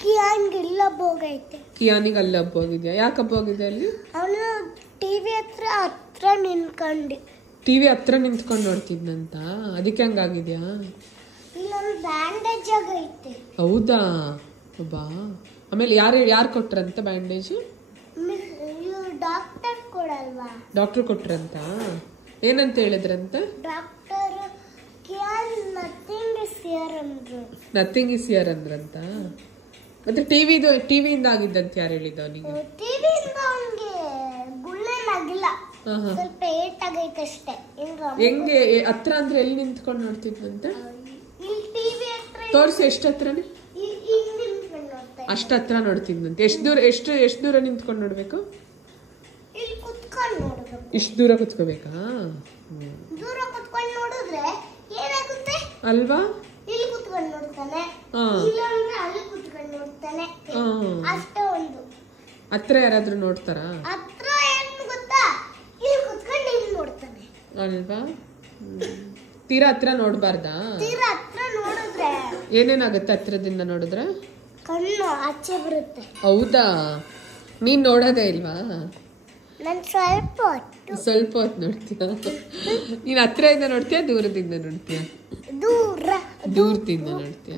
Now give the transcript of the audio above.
ಕಿಯಾನ್ಗೆಲ್ಲ ಹೋಗೈತೆ. ಕಿಯಾನಿಗೆ ಅಲ್ಲಿ ಹಬ್ಬ ಹೋಗಿದ್ಯಾ? ಯಾಕೆ ಹಬ್ಬ ಹೋಗಿದ್ದೆ ಅಲ್ಲಿ? ಅವನು ಟಿವಿ ಹತ್ರ ನಿಂತ್ಕೊಂಡು ಟಿವಿ ಹತ್ರ ನಿಂತ್ಕೊಂಡು ನೋಡ್ತಿದ್ನಂತ, ಅದಕ್ಕೆ ಹಂಗಾಗಿದ್ಯಾ? ಇಲ್ಲೊಂದು ಬ್ಯಾಂಡೇಜ್ ಆಗೈತೆ. ಹೌದಾ? ಬಾ. ಆಮೇಲೆ ಯಾರು ಕೊಟ್ರಂತ ಬ್ಯಾಂಡೇಜ್? ಡಾಕ್ಟರ್ ಕೊಡಲ್ವಾ? ಡಾಕ್ಟರ್ ಕೊಟ್ರಂತ. ಏನಂತ ಹೇಳಿದ್ರಂತ? ಡಾಕ್ಟರ್ ಕಿಯಾನ್ ನಥಿಂಗ್ ಇಸ್ ಹಿಯರ್ ಅಂದ್ರು. ನಥಿಂಗ್ ಇಸ್ ಹಿಯರ್ ಅಂದ್ರಂತ. ಮತ್ತೆ ಟಿವಿಯಿಂದ ಆಗಿದ್ದಂತ ಯಾರು ಹೇಳಿದ್ದ ಅವನಿಗೆ? ಟಿವಿಯಿಂದ ಅವನಿಗೆ ಗುಳ್ಳೆನಾಗಿಲ್ಲ, ಸ್ವಲ್ಪ ಏಟ್ ಆಗೈತೆ ಅಷ್ಟೇ. ಹೆಂಗೆ ಹತ್ರ ಅಂದ್ರೆ ಎಲ್ಲಿ ನಿಂತ್ಕೊಂಡು ನೋಡ್ತಿದ್ನಂತ? ಇಲ್ಲಿ ಟಿವಿ ಹತ್ರ ತೋರ್ಸಿ. ಎಷ್ಟು ಹತ್ರನೇ? ಅಷ್ಟ ಹತ್ರ ನೋಡ್ತಿದ್ನಂತೆ. ಎಷ್ಟು ದೂರ ನಿಂತ್ಕೊಂಡು ನೋಡ್ಬೇಕು? ಇಲ್ಲಿ ಕುತ್ಕೊಂಡು ನೋಡ್ಬೇಕು. ಇಷ್ಟು ದೂರ ಕುತ್ಕೋಬೇಕಾ? ದೂರ ಕುತ್ಕೊಂಡು ನೋಡಿದ್ರೆ ಏನಾಗುತ್ತೆ ಅಲ್ವಾ? ಇಲ್ಲಿ ಕುತ್ಕೊಂಡು ನೋಡ್ತಾನೆ, ಇಲ್ಲ ಅಂದ್ರೆ ಅಲ್ಲಿ ಕುತ್ಕೊಂಡು ನೋಡ್ತಾನೆ. ಅಷ್ಟೇ. ಒಂದು ಹತ್ರ ಯಾರಾದ್ರೂ ನೋಡ್ತಾರಾ? ಹತ್ರ ಏನ್ ಗೊತ್ತಾ, ಇಲ್ಲಿ ಕುತ್ಕೊಂಡು ಇಲ್ಲಿ ನೋಡ್ತಾನೆ ಅಲ್ವಾ? ತೀರಾ ಹತ್ರ ನೋಡ್ಬಾರ್ದಾ? ತೀರಾ ಹತ್ರ ನೋಡಿದ್ರೆ ಏನೇನಾಗುತ್ತೆ? ಹತ್ರದಿಂದ ನೋಡಿದ್ರೆ ಕಣ್ಣು ಆಚೆ ಬರುತ್ತೆ. ಹೌದಾ? ನೀನ್ ನೋಡೋದೇ ಇಲ್ವಾ? ನಾನು ಸ್ವಲ್ಪ ಹೊತ್ತು ನೋಡ್ತೀಯ. ನೀನ್ ಹತ್ರದಿಂದ ನೋಡ್ತೀಯ ದೂರದಿಂದ ನೋಡ್ತೀಯ? ದೂರದಿಂದ ನೋಡ್ತೀಯ.